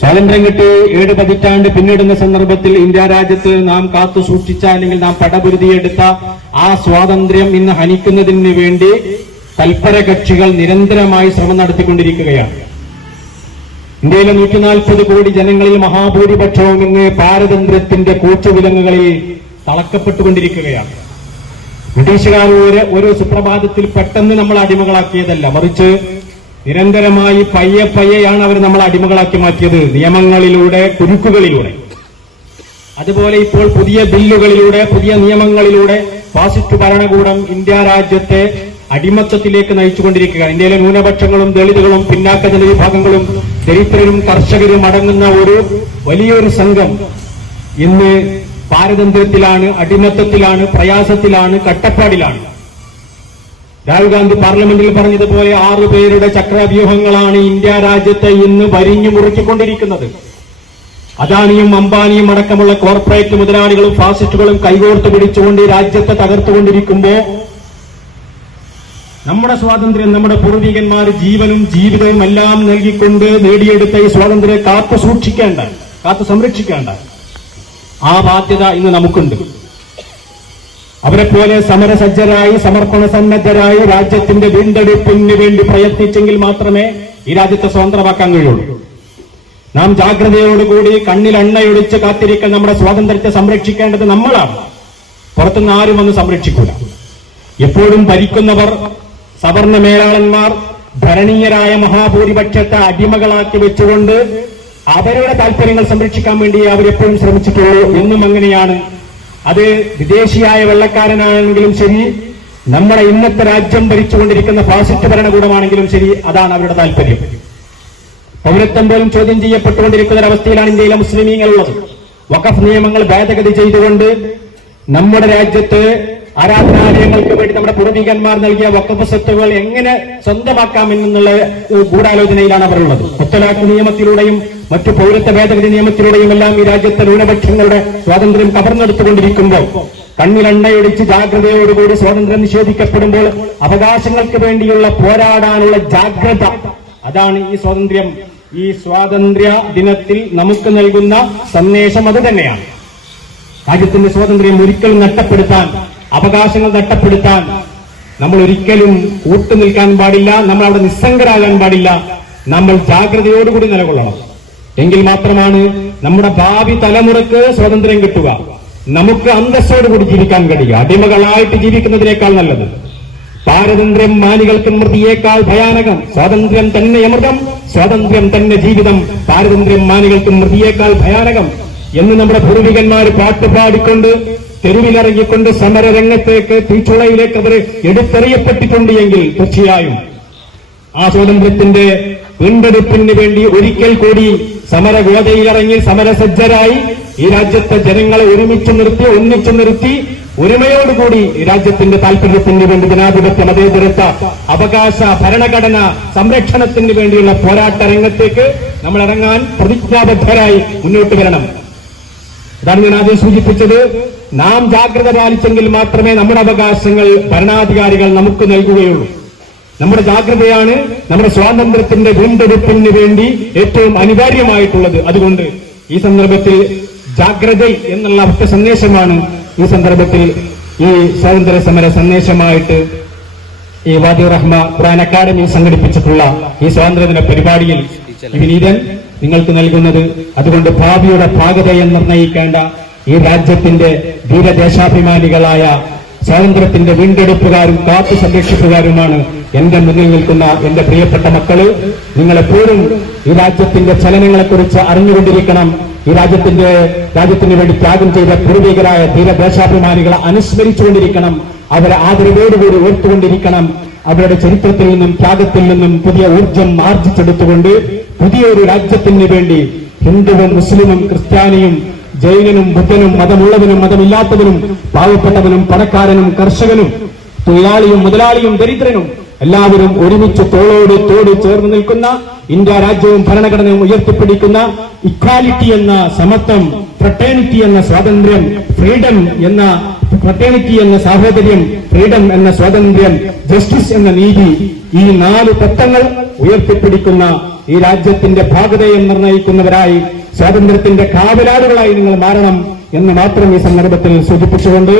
സ്വാതന്ത്ര്യം കിട്ടി 7 പതിറ്റാണ്ട് പിന്നിടുന്ന സന്ദർഭത്തിൽ ഇന്ത്യ രാജ്യത്ത് നാം കാത്തു സൂക്ഷിച്ച അല്ലെങ്കിൽ നാം പടപുരുതിയെടുത്ത ആ സ്വാതന്ത്ര്യം ഇന്ന് ഹനിക്കുന്നതിന് വേണ്ടി തൽപര കക്ഷികൾ നിരന്തരമായി ശ്രമം നടത്തിക്കൊണ്ടിരിക്കുകയാണ്. ഇന്ത്യയിലെ 140 കോടി ജനങ്ങളിൽ മഹാഭൂരിപക്ഷവും ഇന്ന് പാരതന്ത്ര്യത്തിന്റെ കൂച്ചുവിലങ്ങുകളിൽ തളക്കപ്പെട്ടുകൊണ്ടിരിക്കുകയാണ്. ബ്രിട്ടീഷുകാർ ഒരു സുപ്രഭാതത്തിൽ പെട്ടെന്ന് നമ്മൾ അടിമകളാക്കിയതല്ല, മറിച്ച് നിരന്തരമായി പയ്യെയാണ് അവർ നമ്മളെ അടിമകളാക്കി മാറ്റിയത്. നിയമങ്ങളിലൂടെ, കുരുക്കുകളിലൂടെ, അതുപോലെ ഇപ്പോൾ പുതിയ ബില്ലുകളിലൂടെ, പുതിയ നിയമങ്ങളിലൂടെ ഫാസിസ്റ്റ് ഭരണകൂടം ഇന്ത്യ രാജ്യത്തെ അടിമത്തത്തിലേക്ക് നയിച്ചുകൊണ്ടിരിക്കുക. ഇന്ത്യയിലെ ന്യൂനപക്ഷങ്ങളും ദളിതുകളും പിന്നാക്ക ജനവിഭാഗങ്ങളും ദരിദ്രരും കർഷകരും അടങ്ങുന്ന ഒരു വലിയൊരു സംഘം ഇന്ന് പാരതന്ത്ര്യത്തിലാണ്, അടിമത്തത്തിലാണ്, പ്രയാസത്തിലാണ്, കട്ടപ്പാടിലാണ്. രാഹുൽ ഗാന്ധി പാർലമെന്റിൽ പറഞ്ഞതുപോലെ 6 പേരുടെ ചക്രവ്യൂഹങ്ങളാണ് ഇന്ത്യ രാജ്യത്തെ ഇന്ന് വരിഞ്ഞു മുറുക്കിക്കൊണ്ടിരിക്കുന്നത്. അദാനിയും അംബാനിയും അടക്കമുള്ള കോർപ്പറേറ്റ് മുതലാളികളും ഫാസിസ്റ്റുകളും കൈകോർത്ത് പിടിച്ചുകൊണ്ട് രാജ്യത്തെ തകർത്തുകൊണ്ടിരിക്കുമ്പോ നമ്മുടെ സ്വാതന്ത്ര്യം, നമ്മുടെ പൂർവികന്മാർ ജീവനും ജീവിതവും എല്ലാം നൽകിക്കൊണ്ട് നേടിയെടുത്ത ഈ സ്വാതന്ത്ര്യം കാത്തു സംരക്ഷിക്കേണ്ട ആ ബാധ്യത ഇന്ന് നമുക്കുണ്ട്. അവരെപ്പോലെ സമരസജ്ജരായി, സമർപ്പണ സന്നദ്ധരായി രാജ്യത്തിന്റെ വീണ്ടെടുപ്പിന് വേണ്ടി പ്രയത്നിച്ചെങ്കിൽ മാത്രമേ ഈ രാജ്യത്തെ സ്വതന്ത്രമാക്കാൻ കഴിയുള്ളൂ. നാം ജാഗ്രതയോടുകൂടി കണ്ണിൽ എണ്ണയൊടിച്ച് കാത്തിരിക്കാൻ നമ്മുടെ സ്വാതന്ത്ര്യത്തെ സംരക്ഷിക്കേണ്ടത് നമ്മളാണ്. പുറത്തുനിന്ന് ആരും വന്ന് സംരക്ഷിക്കൂല. എപ്പോഴും ഭരിക്കുന്നവർ, സവർണ മേലാളന്മാർ ഭരണീയരായ മഹാഭൂരിപക്ഷത്തെ അടിമകളാക്കി വെച്ചുകൊണ്ട് അവരുടെ താല്പര്യങ്ങൾ സംരക്ഷിക്കാൻ വേണ്ടി അവരെപ്പോഴും ശ്രമിച്ചിട്ടുള്ളൂ. എന്നും അങ്ങനെയാണ്. അത് വിദേശിയായ വെള്ളക്കാരനാണെങ്കിലും ശരി, നമ്മുടെ ഇന്നത്തെ രാജ്യം ഭരിച്ചുകൊണ്ടിരിക്കുന്ന ഫാസിസ്റ്റ് ഭരണകൂടമാണെങ്കിലും ശരി, അതാണ് അവരുടെ താല്പര്യം. പൗരത്വം പോലും ചോദ്യം ചെയ്യപ്പെട്ടുകൊണ്ടിരിക്കുന്ന ഒരവസ്ഥയിലാണ് ഇന്ത്യയിലെ മുസ്ലിമീങ്ങളുള്ളത്. വഖഫ് നിയമങ്ങൾ ഭേദഗതി ചെയ്തുകൊണ്ട് നമ്മുടെ രാജ്യത്ത് ആരാധനാലയങ്ങൾക്ക് വേണ്ടി നമ്മുടെ പൂർവികന്മാർ നൽകിയ വഖഫ് സ്വത്തുകൾ എങ്ങനെ സ്വന്തമാക്കാമെന്നുള്ള ഗൂഢാലോചനയിലാണ് അവരുള്ളത്. മുത്തലാഖ് നിയമത്തിലൂടെയും മറ്റു പൗരത്വ ഭേദഗതി നിയമത്തിലൂടെയും എല്ലാം ഈ രാജ്യത്തെ ന്യൂനപക്ഷങ്ങളുടെ സ്വാതന്ത്ര്യം കവർന്നെടുത്തുകൊണ്ടിരിക്കുമ്പോൾ, കണ്ണിലെണ്ണയൊടിച്ച് ജാഗ്രതയോടുകൂടി സ്വാതന്ത്ര്യം നിഷേധിക്കപ്പെടുമ്പോൾ അവകാശങ്ങൾക്ക് വേണ്ടിയുള്ള പോരാടാനുള്ള ജാഗ്രത, അതാണ് ഈ സ്വാതന്ത്ര്യം. ഈ സ്വാതന്ത്ര്യ ദിനത്തിൽ നമുക്ക് നൽകുന്ന സന്ദേശം അത് തന്നെയാണ്. രാജ്യത്തിന്റെ സ്വാതന്ത്ര്യം ഒരിക്കലും നഷ്ടപ്പെടുത്താൻ, അവകാശങ്ങൾ നഷ്ടപ്പെടുത്താൻ നമ്മൾ ഒരിക്കലും കൂട്ടുനിൽക്കാൻ പാടില്ല. നമ്മൾ അവിടെ നിസ്സംഗരാകാൻ പാടില്ല. നമ്മൾ ജാഗ്രതയോടുകൂടി നിലകൊള്ളണം. എങ്കിൽ മാത്രമാണ് നമ്മുടെ ഭാവി തലമുറക്ക് സ്വാതന്ത്ര്യം കിട്ടുക, നമുക്ക് അന്തസ്സോടുകൂടി ജീവിക്കാൻ കഴിയുക. അടിമകളായിട്ട് ജീവിക്കുന്നതിനേക്കാൾ നല്ലത്. പാരതന്ത്ര്യം മാനികൾക്ക് മൃതിയേക്കാൾ ഭയാനകം, സ്വാതന്ത്ര്യം തന്നെ അമൃതം, സ്വാതന്ത്ര്യം തന്നെ ജീവിതം, പാരതന്ത്ര്യം മാനികൾക്ക് മൃതിയേക്കാൾ ഭയാനകം എന്ന് നമ്മുടെ പൂർവികന്മാർ പാട്ടുപാടിക്കൊണ്ട് തെരുവിലിറങ്ങിക്കൊണ്ട് സമരരംഗത്തേക്ക്, തീച്ചുളയിലേക്ക് അവർ എടുത്തെറിയപ്പെട്ടിട്ടുണ്ട് എങ്കിൽ തീർച്ചയായും ആ സ്വാതന്ത്ര്യത്തിന്റെ വീണ്ടെടുപ്പിന് വേണ്ടി ഒരിക്കൽ കൂടി സമരഗോതയിലിറങ്ങി സമരസജ്ജരായി ഈ രാജ്യത്തെ ജനങ്ങളെ ഒന്നിച്ചു നിർത്തി ഒരുമയോടുകൂടി ഈ രാജ്യത്തിന്റെ താൽപര്യത്തിന് വേണ്ടി ജനാധിപത്യ മതേതരത്വ അവകാശ ഭരണഘടന സംരക്ഷണത്തിന് വേണ്ടിയുള്ള പോരാട്ട രംഗത്തേക്ക് നമ്മൾ ഇറങ്ങാൻ പ്രതിജ്ഞാബദ്ധരായി മുന്നോട്ട് വരണം. അതാണ് ഞാൻ ആദ്യം സൂചിപ്പിച്ചത്. നാം ജാഗ്രത പാലിച്ചെങ്കിൽ മാത്രമേ നമ്മുടെ അവകാശങ്ങൾ ഭരണാധികാരികൾ നമുക്ക് നൽകുകയുള്ളൂ. നമ്മുടെ ജാഗ്രതയാണ് നമ്മുടെ സ്വാതന്ത്ര്യത്തിന്റെ വീണ്ടെടുപ്പിന് വേണ്ടി ഏറ്റവും അനിവാര്യമായിട്ടുള്ളത്. അതുകൊണ്ട് ഈ സന്ദർഭത്തിൽ ജാഗ്രത എന്നുള്ള ഒറ്റ സന്ദേശമാണ് ഈ സന്ദർഭത്തിൽ ഈ സ്വാതന്ത്ര്യ സമര സന്ദേശമായിട്ട് ഈ വാദി റഹ്മ ഖുർആൻ അക്കാദമി സംഘടിപ്പിച്ചിട്ടുള്ള ഈ സ്വാതന്ത്ര്യദിന പരിപാടിയിൽ വിനീതൻ നിങ്ങൾക്ക് നൽകുന്നത്. അതുകൊണ്ട് ഭാവിയുടെ പാകതയെ നിർണ്ണയിക്കേണ്ട ഈ രാജ്യത്തിന്റെ ധീരദേശാഭിമാനികളായ സ്വാതന്ത്ര്യത്തിന്റെ വീണ്ടെടുപ്പുകാരും കാത്തു സംരക്ഷിപ്പുകാരുമാണ് എന്റെ മുന്നിൽ നിൽക്കുന്ന എന്റെ പ്രിയപ്പെട്ട മക്കള്. നിങ്ങളെപ്പോഴും ഈ രാജ്യത്തിന്റെ ചലനങ്ങളെക്കുറിച്ച് അറിഞ്ഞുകൊണ്ടിരിക്കണം. ഈ രാജ്യത്തിന് വേണ്ടി ത്യാഗം ചെയ്ത പൂർവികരായ ധീരദേശാഭിമാനികളെ അനുസ്മരിച്ചുകൊണ്ടിരിക്കണം. അവരെ ആദരവോടുകൂടി ഓർത്തുകൊണ്ടിരിക്കണം. അവരുടെ ചരിത്രത്തിൽ നിന്നും ത്യാഗത്തിൽ നിന്നും പുതിയ ഊർജം ആർജിച്ചെടുത്തുകൊണ്ട് പുതിയൊരു രാജ്യത്തിന് വേണ്ടി ഹിന്ദുവും മുസ്ലിമും ക്രിസ്ത്യാനിയും ജൈനനും ബുദ്ധനും മതമുള്ളവനും മതമില്ലാത്തവനും പാവപ്പെട്ടവനും പണക്കാരനും കർഷകനും തൊഴിലാളിയും മുതലാളിയും ദരിദ്രനും എല്ലാവരും ഒരുമിച്ച് തോളോട് തോട് ചേർന്ന് നിൽക്കുന്ന ഇന്ത്യ രാജ്യവും ഭരണഘടനയും ഉയർത്തിപ്പിടിക്കുന്ന ഇക്വാലിറ്റി എന്ന സമത്വം, ഫ്രട്ടേണിറ്റി എന്ന സ്വാതന്ത്ര്യം, ഫ്രീഡം എന്ന ഫ്രട്ടേണിറ്റി എന്ന സാഹോദര്യം, ഫ്രീഡം എന്ന സ്വാതന്ത്ര്യം, ജസ്റ്റിസ് എന്ന നീതി, ഈ 4 തത്വങ്ങൾ ഉയർത്തിപ്പിടിക്കുന്ന ഈ രാജ്യത്തിന്റെ ഭാഗതയെ നിർണ്ണയിക്കുന്നവരായി, സ്വാതന്ത്ര്യത്തിന്റെ കാവലാളുകളായി നിങ്ങൾ മാറണം എന്ന് മാത്രം ഈ സന്ദർഭത്തിൽ സൂചിപ്പിച്ചുകൊണ്ട്